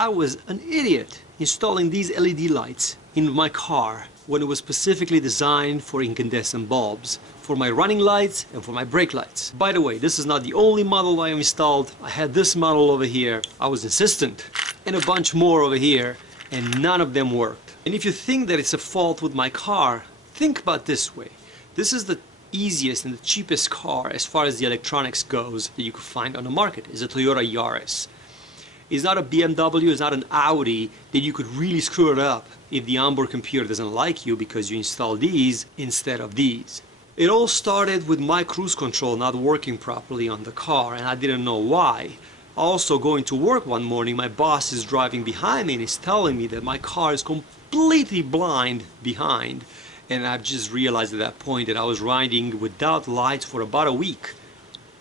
I was an idiot installing these LED lights in my car when it was specifically designed for incandescent bulbs, for my running lights and for my brake lights. By the way, this is not the only model I installed. I had this model over here, I was insistent, and a bunch more over here, and none of them worked. And if you think that it's a fault with my car, think about this way. This is the easiest and the cheapest car as far as the electronics goes that you could find on the market. It's a Toyota Yaris. It's not a BMW, it's not an Audi that you could really screw it up if the onboard computer doesn't like you because you install these instead of these. It all started with my cruise control not working properly on the car, and I didn't know why. Also, going to work one morning, my boss is driving behind me and is telling me that my car is completely blind behind, and I've just realized at that point that I was riding without lights for about a week.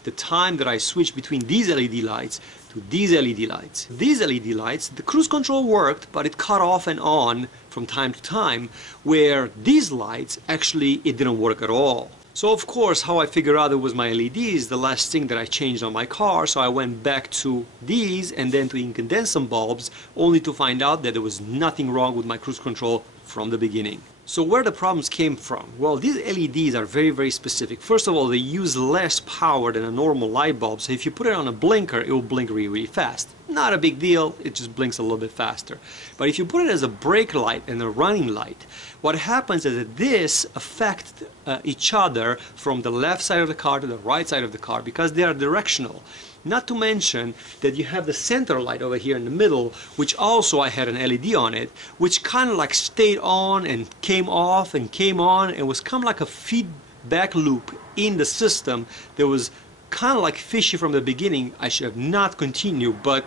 The time that I switched between these LED lights to these LED lights. These LED lights, the cruise control worked, but it cut off and on from time to time, where these lights, actually, it didn't work at all. So of course, how I figured out it was my LEDs, the last thing that I changed on my car, so I went back to these and then to incandescent bulbs, only to find out that there was nothing wrong with my cruise control from the beginning. So where the problems came from? Well, these LEDs are very, very specific. First of all, they use less power than a normal light bulb, so if you put it on a blinker, it will blink really, really fast. Not a big deal, it just blinks a little bit faster. But if you put it as a brake light and a running light, what happens is that this affects each other from the left side of the car to the right side of the car because they are directional. Not to mention that you have the center light over here in the middle, which also I had an LED on it, which kind of like stayed on and came off and came on, and was kind of like a feedback loop in the system that was kind of like fishy from the beginning. I should have not continued, but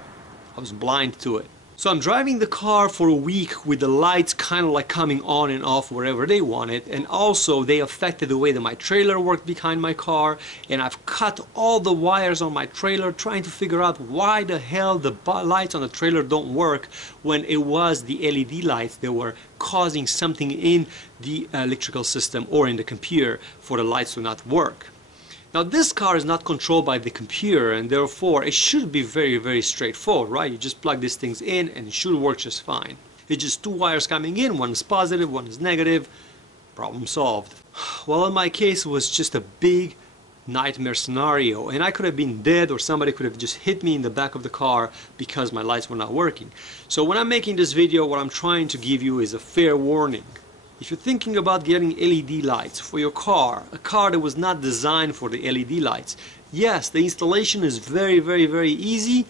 I was blind to it. So I'm driving the car for a week with the lights kind of like coming on and off wherever they wanted, and also they affected the way that my trailer worked behind my car, and I've cut all the wires on my trailer trying to figure out why the hell the lights on the trailer don't work when it was the LED lights that were causing something in the electrical system or in the computer for the lights to not work. Now this car is not controlled by the computer, and therefore it should be very, very straightforward, right? You just plug these things in and it should work just fine. It's just two wires coming in, one is positive, one is negative, problem solved. Well, in my case it was just a big nightmare scenario, and I could have been dead or somebody could have just hit me in the back of the car because my lights were not working. So when I'm making this video, what I'm trying to give you is a fair warning. If you're thinking about getting LED lights for your car, a car that was not designed for the LED lights, yes, the installation is very, very, very easy.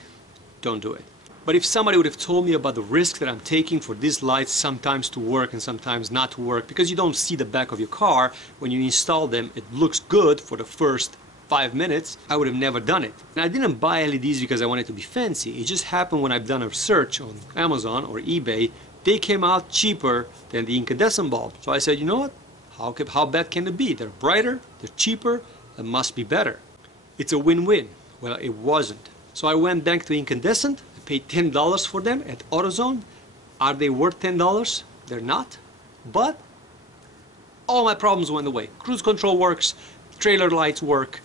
Don't do it. But if somebody would have told me about the risk that I'm taking for these lights sometimes to work and sometimes not to work, because you don't see the back of your car when you install them, it looks good for the first 5 minutes, I would have never done it. And I didn't buy LEDs because I wanted to be fancy. It just happened when I've done a search on Amazon or eBay, they came out cheaper than the incandescent bulb. So I said, you know what, how bad can it be? They're brighter, they're cheaper, it must be better. It's a win-win. Well, it wasn't. So I went back to incandescent, I paid $10 for them at AutoZone. Are they worth $10? They're not. But all my problems went away. Cruise control works, trailer lights work,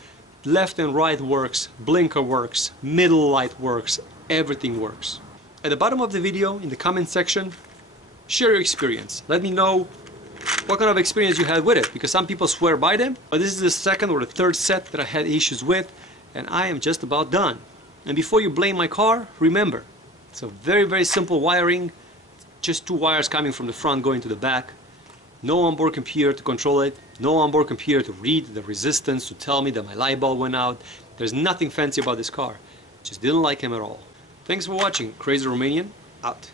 left and right works, blinker works, middle light works, everything works. At the bottom of the video, in the comment section, share your experience. Let me know what kind of experience you had with it, because some people swear by them, but this is the second or the third set that I had issues with, and I am just about done. And before you blame my car, remember, it's a very, very simple wiring, just two wires coming from the front going to the back, no onboard computer to control it, no onboard computer to read the resistance to tell me that my light bulb went out. There's nothing fancy about this car. Just didn't like him at all. Thanks for watching. Crazy Romanian, out.